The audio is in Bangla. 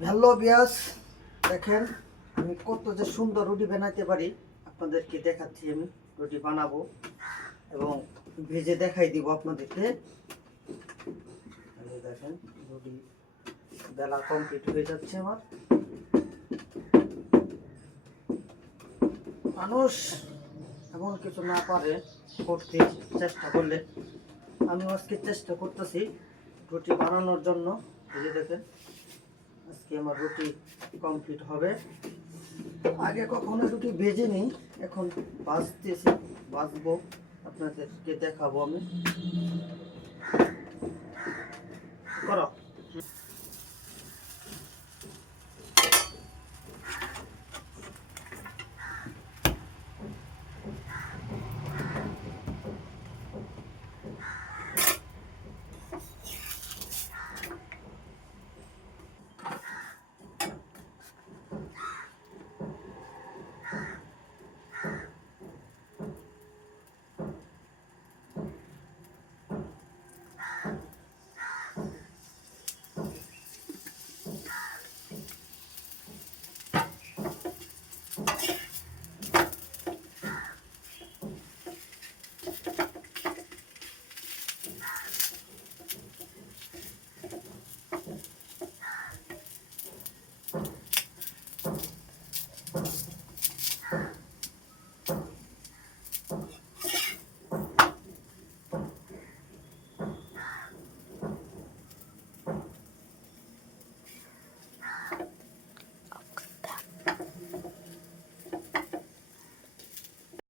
হ্যালো বিয়াস, দেখেন আমি কত যে সুন্দর রুটি বানাইতে পারি আপনাদেরকে দেখাচ্ছি। আমি রুটি বানাবো এবং ভেজে দেখাই দিব আপনাদেরকে। দেখেন রুটি বেলা কমপ্লিট হয়ে যাচ্ছে আমার। মানুষ এমন কিছু না পারে করতে চেষ্টা করলে, আমি আজকে চেষ্টা করতেছি রুটি বানানোর জন্য। ভেজে দেখেন আজকে আমার রুটি কমপ্লিট হবে। আগে কখনো রুটি ভেজে নিই, এখন ভাজতেছি, ভাজবো, আপনাদেরকে দেখাবো আমি।